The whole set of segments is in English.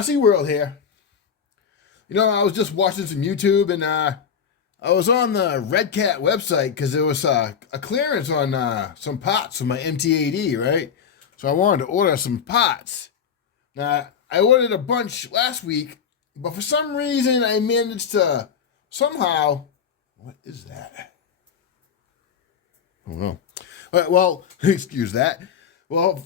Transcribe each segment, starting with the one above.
RC World here. You know, I was just watching some YouTube and I was on the redcat website because there was a clearance on some pots for my MT80, right? So I wanted to order some pots. Now, I ordered a bunch last week, but for some reason I managed to somehow... What is that? Oh, no. Well, excuse that. Well,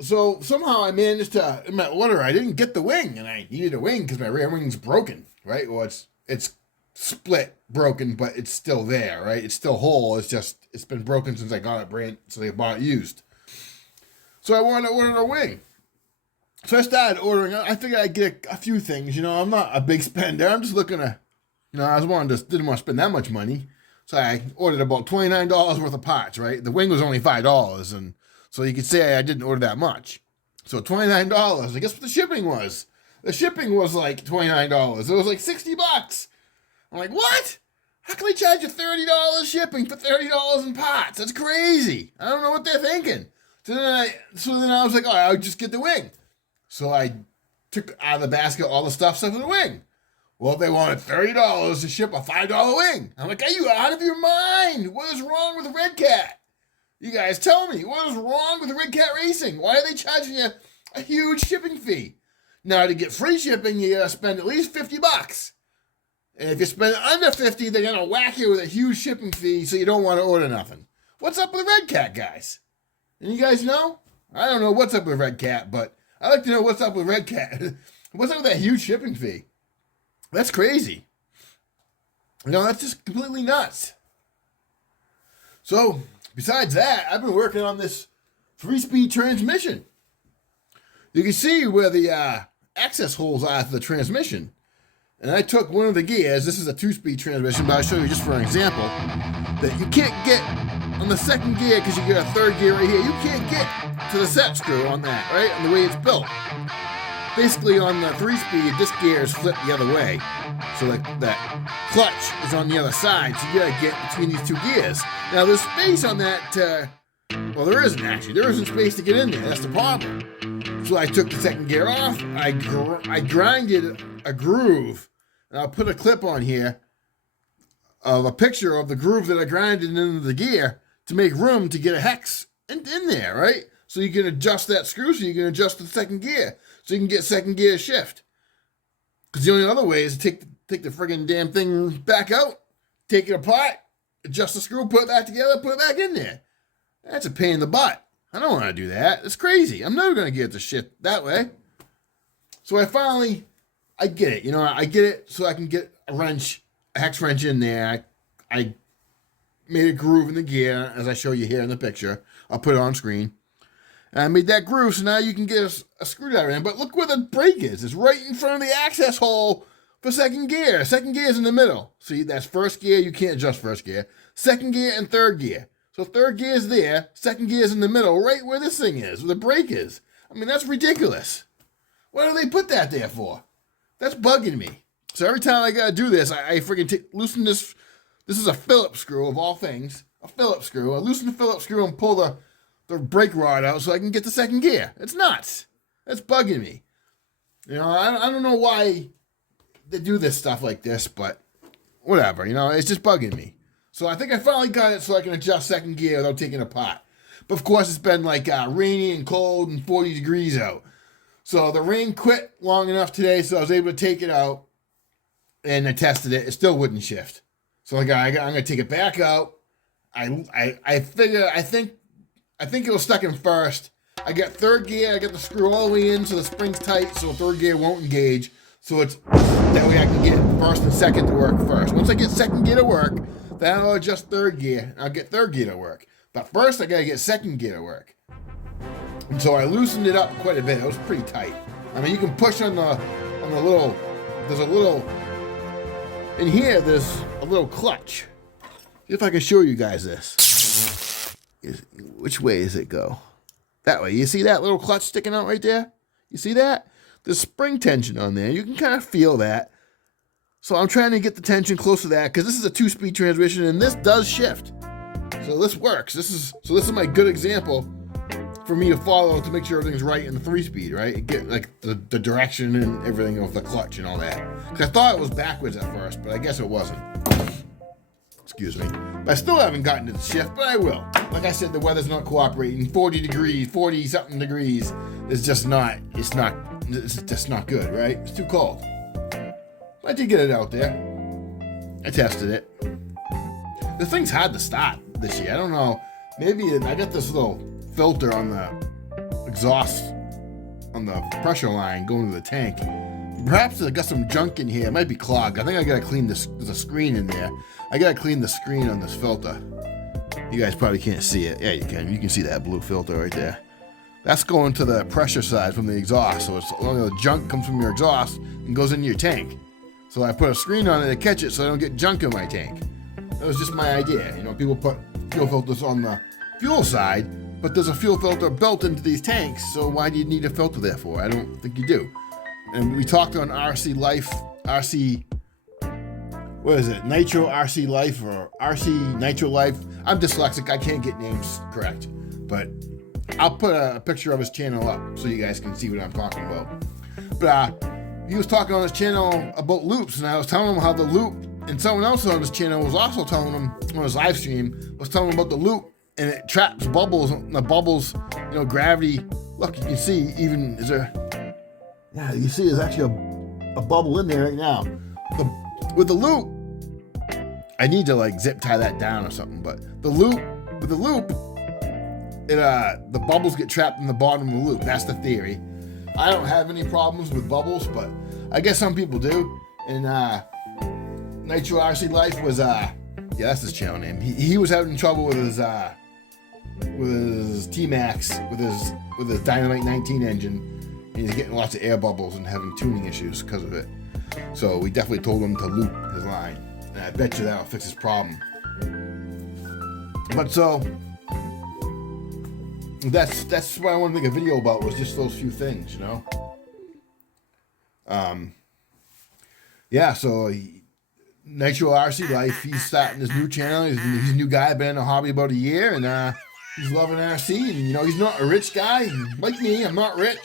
so somehow I managed to, in my order, I didn't get the wing, and I needed a wing because my rear wing's broken, right? Well, it's split, broken, but it's still there, right? It's still whole. It's been broken since I got it so I bought it used. So I wanted to order a wing. So I started ordering. I figured I'd get a few things. You know, I'm not a big spender. I'm just looking to, didn't want to spend that much money. So I ordered about $29 worth of parts, right? The wing was only $5, and so you could say I didn't order that much. So $29, I guess what the shipping was. The shipping was like $29. It was like $60. I'm like, what? How can they charge you $30 shipping for $30 in parts? That's crazy. I don't know what they're thinking. So then I was like, all right, I'll just get the wing. So I took out of the basket all the stuff for the wing. Well, they wanted $30 to ship a $5 wing. I'm like, are you out of your mind? What is wrong with redcat? You guys tell me, what is wrong with redcat racing? Why are they charging you a huge shipping fee? Now, to get free shipping, you gotta spend at least $50. And if you spend under 50, they're gonna whack you with a huge shipping fee, so you don't want to order nothing. What's up with redcat, guys? And you guys know? I don't know what's up with redcat, but I like to know what's up with redcat. What's up with that huge shipping fee? That's crazy. You know, that's just completely nuts. So, besides that, I've been working on this 3-speed transmission. You can see where the access holes are for the transmission. And I took one of the gears. This is a 2-speed transmission, but I'll show you just for an example. That you can't get on the second gear because you get a third gear right here. You can't get to the set screw on that, right? And the way it's built. Basically, on the 3-speed, this gear is flipped the other way. So that clutch is on the other side, so you gotta get between these two gears. Now, there's space on that, well, there isn't actually. There isn't space to get in there. That's the problem. So I took the second gear off, I grinded a groove, and I'll put a clip on here of a picture of the groove that I grinded into the gear to make room to get a hex in there, right? So you can adjust that screw so you can adjust the second gear. So you can get second gear shift. Because the only other way is to take the friggin' damn thing back out, take it apart, adjust the screw, put it back together, put it back in there. That's a pain in the butt. I don't want to do that. It's crazy. I'm never going to get the shit that way. So I get it. You know, I get it so I can get a hex wrench in there. I made a groove in the gear, as I show you here in the picture. I'll put it on screen. And I made that groove, so now you can get a screwdriver in. But look where the brake is. It's right in front of the access hole for second gear. Second gear is in the middle. See, that's first gear. You can't adjust first gear. Second gear and third gear. So third gear is there. Second gear is in the middle, right where this thing is, where the brake is. I mean, that's ridiculous. Why do they put that there for? That's bugging me. So every time I got to do this, I freaking loosen this. This is a Phillips screw of all things. A Phillips screw. I loosen the Phillips screw and pull the brake rod out so I can get the second gear. It's nuts. That's bugging me. You know, I don't know why they do this stuff like this, but whatever. You know, it's just bugging me. So I think I finally got it so I can adjust second gear without taking it apart. But of course, it's been like rainy and cold and 40 degrees out. So the rain quit long enough today, so I was able to take it out and I tested it. It still wouldn't shift. So I'm going to take it back out. I think it was stuck in first. I got third gear. I got the screw all the way in so the spring's tight so third gear won't engage. So it's that way I can get first and second to work first. Once I get second gear to work, then I'll adjust third gear. I'll get third gear to work. But first I got to get second gear to work. And so I loosened it up quite a bit. It was pretty tight. I mean, you can push on the little, in here there's a little clutch. See if I can show you guys this. Which way does it go? That way. You see that little clutch sticking out right there? You see that? There's spring tension on there. You can kind of feel that. So I'm trying to get the tension close to that because this is a 2-speed transmission and this does shift. So this works. This is my good example for me to follow to make sure everything's right in the 3-speed, right? Get like the direction and everything of the clutch and all that. Because I thought it was backwards at first, but I guess it wasn't. Excuse me. But I still haven't gotten to the shift, but I will. Like I said, the weather's not cooperating. 40 degrees, 40 something degrees is just not, it's just not good, right? It's too cold. I did get it out there. I tested it. The thing's hard to start this year. I don't know. Maybe I got this little filter on the exhaust, on the pressure line going to the tank. Perhaps I got some junk in here. It might be clogged. I think I gotta clean this. There's a screen in there. I gotta clean the screen on this filter. You guys probably can't see it. Yeah, you can. You can see that blue filter right there. That's going to the pressure side from the exhaust. So it's only the junk comes from your exhaust and goes into your tank. So I put a screen on it to catch it so I don't get junk in my tank. That was just my idea. You know, people put fuel filters on the fuel side, but there's a fuel filter built into these tanks, so why do you need a filter there for? I don't think you do. And we talked on RC Life, what is it? Nitro RC Life or RC Nitro Life. I'm dyslexic, I can't get names correct, but I'll put a picture of his channel up so you guys can see what I'm talking about. But he was talking on his channel about loops, and I was telling him how the loop, and someone else on his channel was also telling him on his live stream, was telling him about the loop, and it traps bubbles, and the bubbles, you know, gravity. Look, you can see even, is there, yeah, you see there's actually a bubble in there right now. With the loop, I need to like zip tie that down or something, but with the loop, the bubbles get trapped in the bottom of the loop. That's the theory. I don't have any problems with bubbles, but I guess some people do. And Nitro RC Life was yeah, that's his channel name. He was having trouble with his T-Max, with his Dynamite 19 engine, and he's getting lots of air bubbles and having tuning issues because of it. So we definitely told him to loop his line, and I bet you that'll fix his problem. But so that's what I want to make a video about, was just those few things, you know. Yeah, so Nitro RC Life, he's starting his new channel. He's a new guy, been in the hobby about a year, and he's loving RC. And you know, he's not a rich guy like me. I'm not rich.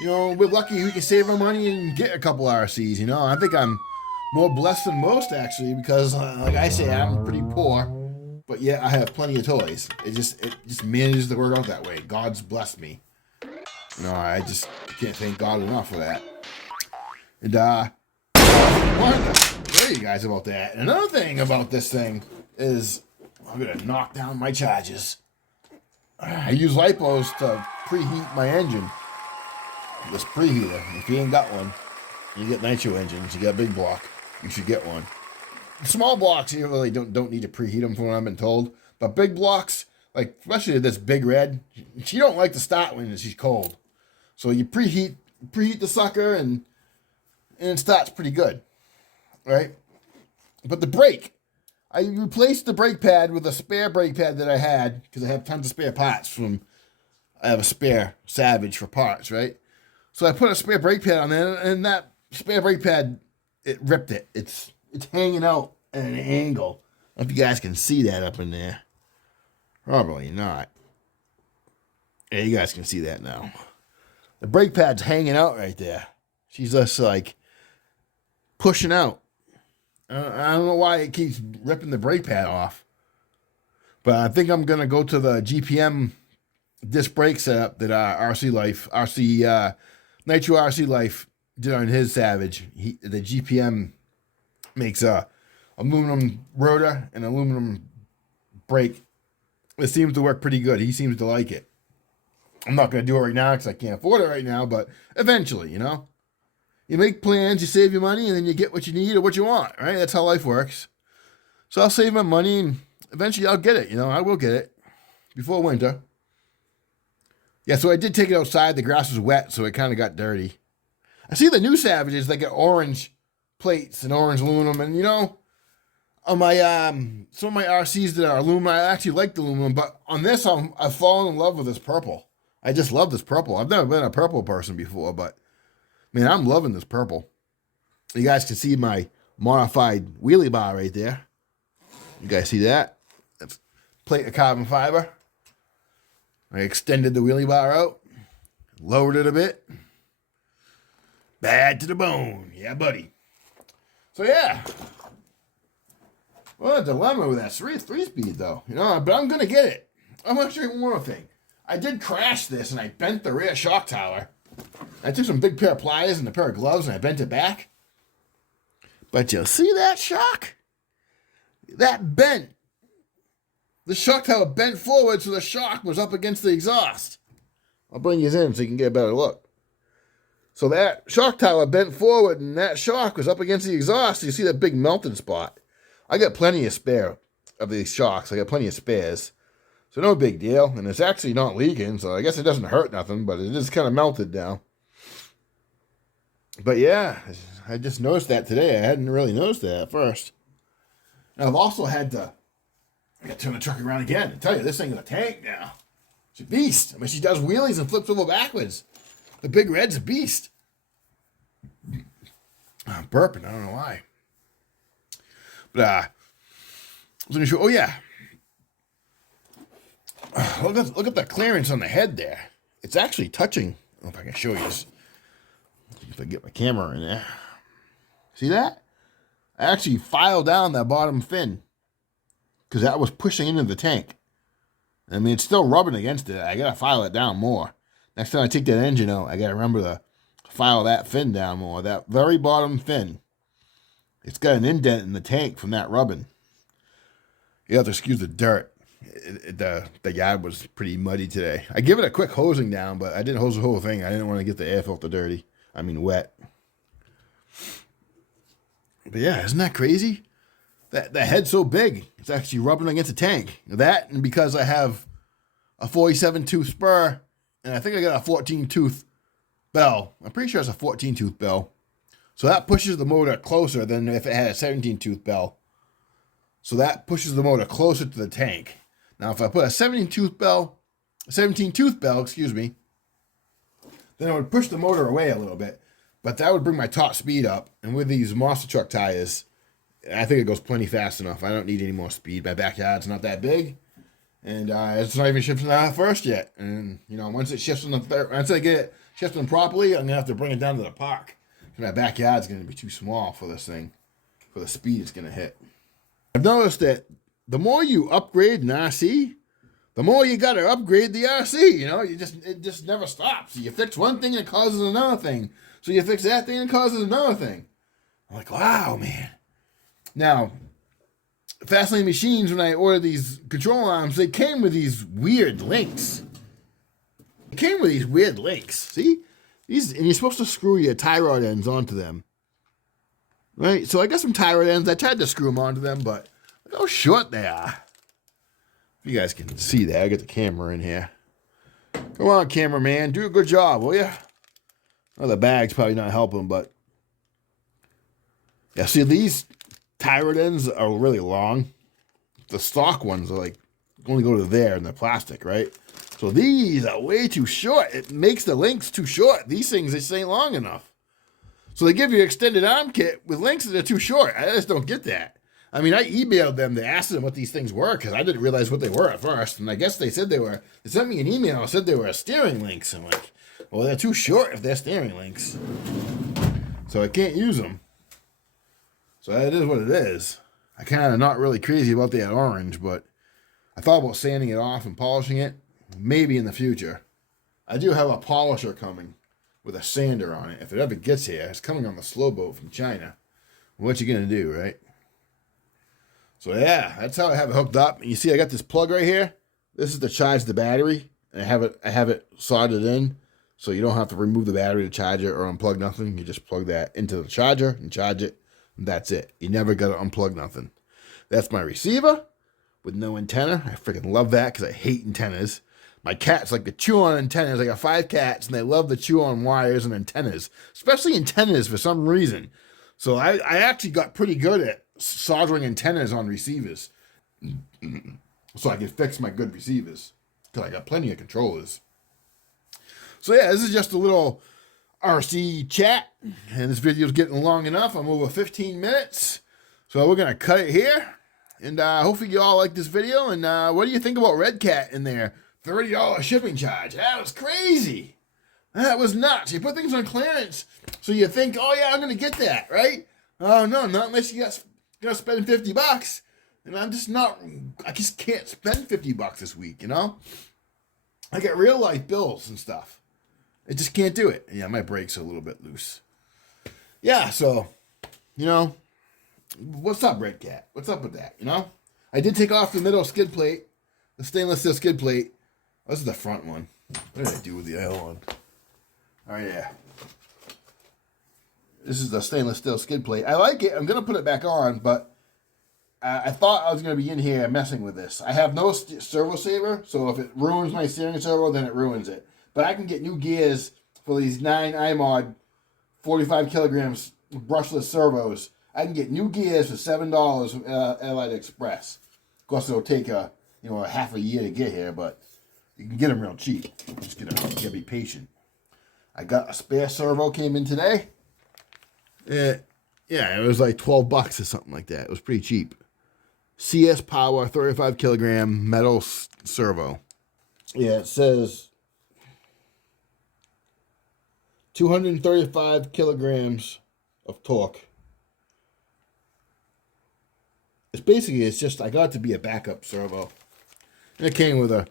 You know, we're lucky we can save our money and get a couple RCs. You know, I think I'm more blessed than most actually, because like I say, I'm pretty poor, but yet I have plenty of toys. It just manages to work out that way. God's blessed me. No, I just can't thank God enough for that. And I wanted to tell you guys about that. And another thing about this thing is I'm gonna knock down my charges. I use lipos to preheat my engine. This preheater, if you ain't got one, you get nitro engines, you got a big block, you should get one. Small blocks, you really don't need to preheat them from what I've been told. But big blocks, like especially this Big Red, she don't like to start when she's cold. So you preheat the sucker and it starts pretty good, right? But the brake, I replaced the brake pad with a spare brake pad that I had, because I have tons of spare parts I have a spare Savage for parts, right? So I put a spare brake pad on there, and that spare brake pad, it ripped it. It's hanging out at an angle. I don't know if you guys can see that up in there. Probably not. Yeah, you guys can see that now. The brake pad's hanging out right there. She's just like pushing out. I don't know why it keeps ripping the brake pad off. But I think I'm going to go to the GPM disc brake setup that Nitro RC Life did on his Savage. The GPM makes a aluminum rotor and aluminum brake. It seems to work pretty good. He seems to like it. I'm not going to do it right now because I can't afford it right now, but eventually, you know. You make plans, you save your money, and then you get what you need or what you want, right? That's how life works. So I'll save my money, and eventually I'll get it, you know. I will get it before winter. Yeah, so I did take it outside. The grass was wet, so it kind of got dirty. I see the new Savages, they get orange plates and orange aluminum. And, you know, on my some of my RCs that are aluminum, I actually like the aluminum. But on this, I've fallen in love with this purple. I just love this purple. I've never been a purple person before, but, man, I'm loving this purple. You guys can see my modified wheelie bar right there. You guys see that? That's a plate of carbon fiber. I extended the wheelie bar out, lowered it a bit. Bad to the bone. Yeah, buddy. So, yeah. Well, a dilemma with that three-speed, though. You know, but I'm going to get it. I'm going to show you one more thing. I did crash this, and I bent the rear shock tower. I took some big pair of pliers and a pair of gloves, and I bent it back. But you'll see that shock? That bent. The shock tower bent forward, so the shock was up against the exhaust. I'll bring you in so you can get a better look. So that shock tower bent forward, and that shock was up against the exhaust. So you see that big melting spot. I got plenty of spare of these shocks. I got plenty of spares. So no big deal. And it's actually not leaking, so I guess it doesn't hurt nothing, but it is kind of melted now. But yeah, I just noticed that today. I hadn't really noticed that at first. And I've also had to, I got to turn the truck around again and tell you, this thing is a tank now. She's a beast. I mean, she does wheelies and flips over backwards. The Big Red's a beast. I'm burping. I don't know why. But, I was going to show, oh yeah. Look at the clearance on the head there. It's actually touching. I don't know if I can show you this. If I get my camera in there. See that? I actually filed down that bottom fin because that was pushing into the tank. I mean, it's still rubbing against it. I got to file it down more. Next time I take that engine out, I got to remember to file that fin down more. That very bottom fin. It's got an indent in the tank from that rubbing. You have to excuse the dirt. The yard was pretty muddy today. I give it a quick hosing down, but I didn't hose the whole thing. I didn't want to get the air filter dirty. I mean, wet. But yeah, isn't that crazy? That head's so big, it's actually rubbing against the tank. That, and because I have a 47-tooth spur, and I think I got a 14-tooth bell. I'm pretty sure it's a 14-tooth bell. So that pushes the motor closer than if it had a 17-tooth bell. So that pushes the motor closer to the tank. Now, if I put a 17-tooth bell, then it would push the motor away a little bit. But that would bring my top speed up. And with these monster truck tires, I think it goes plenty fast enough. I don't need any more speed. My backyard's not that big. And it's not even shifting out first yet. And, you know, once it shifts on the once I get it shifting properly, I'm going to have to bring it down to the park. My backyard's going to be too small for this thing, for the speed it's going to hit. I've noticed that the more you upgrade an RC, the more you got to upgrade the RC. You know, it just never stops. You fix one thing and it causes another thing. So you fix that thing and it causes another thing. I'm like, wow, man. Now, Fastlane Machines, when I ordered these control arms, they came with these weird links. See? And you're supposed to screw your tie rod ends onto them. Right? So I got some tie rod ends. I tried to screw them onto them, but look how short they are. You guys can see that. I got the camera in here. Come on, cameraman. Do a good job, will you? Oh, the bag's probably not helping, but yeah, see, these tie rod ends are really long. The stock ones are like only go to there in the plastic, right? So these are way too short. It makes the links too short. These things just ain't long enough. So they give you an extended arm kit with links that are too short. I just don't get that. I mean, I emailed them to ask them what these things were because I didn't realize what they were at first. And I guess they said they sent me an email and said they were steering links. I'm like, well, they're too short if they're steering links. So I can't use them. So that is what it is. I kind of not really crazy about that orange, but I thought about sanding it off and polishing it. Maybe in the future. I do have a polisher coming with a sander on it. If it ever gets here, it's coming on the slow boat from China. What you gonna do, right? So yeah, that's how I have it hooked up. And you see I got this plug right here. This is to charge the battery. And I have it soldered in. So you don't have to remove the battery to charge it or unplug nothing. You just plug that into the charger and charge it. And that's it. You never got to unplug nothing. That's my receiver with no antenna. I freaking love that because I hate antennas. My cats like to chew on antennas. I got 5 cats, and they love to chew on wires and antennas, especially antennas for some reason. So I actually got pretty good at soldering antennas on receivers so I can fix my good receivers because I got plenty of controllers. So yeah, this is just a little RC chat, and this video is getting long enough. I'm over 15 minutes, so we're going to cut it here. And hopefully you all like this video. And what do you think about redcat in there? $30 shipping charge. That was crazy. That was nuts. You put things on clearance, so you think, oh yeah, I'm gonna get that, right? Oh no, not unless you gotta spend $50. And I just can't spend $50 this week, you know? I get real life bills and stuff. I just can't do it. Yeah, my brakes are a little bit loose. Yeah, so, you know, what's up, redcat? What's up with that, you know? I did take off the middle skid plate, the stainless steel skid plate. This is the front one. What did I do with the other one? Oh, yeah. This is the stainless steel skid plate. I like it. I'm going to put it back on, but I thought I was going to be in here messing with this. I have no servo saver, so if it ruins my steering servo, then it ruins it. But I can get new gears for these 9 iMod 45 kilograms brushless servos. I can get new gears for $7 from Allied Express. Of course, it'll take a half a year to get here, but you can get them real cheap. Just gotta be patient. I got a spare servo came in today. Yeah, it was like $12 or something like that. It was pretty cheap. CS Power 35 kilogram metal servo. Yeah, it says 235 kilograms of torque. It's just, I got it to be a backup servo. And it came with one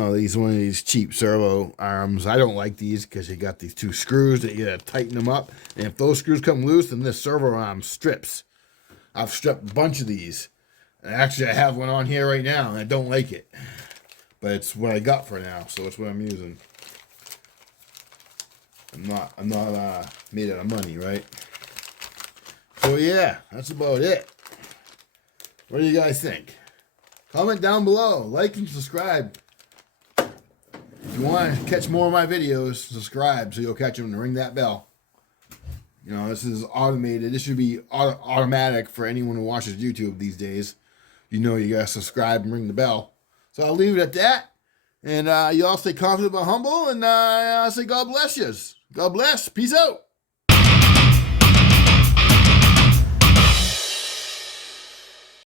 of these cheap servo arms. I don't like these because you got these 2 screws that you gotta tighten them up. And if those screws come loose, then this servo arm strips. I've stripped a bunch of these. And actually, I have one on here right now, and I don't like it. But it's what I got for now, so it's what I'm using. I'm not made out of money, right? So yeah, that's about it. What do you guys think? Comment down below, like and subscribe. If you want to catch more of my videos, subscribe so you'll catch them and ring that bell. You know, this is automated. This should be automatic for anyone who watches YouTube these days. You know you gotta subscribe and ring the bell. So I'll leave it at that. And you all stay confident but humble. And I'll say God bless yous. God bless. Peace out.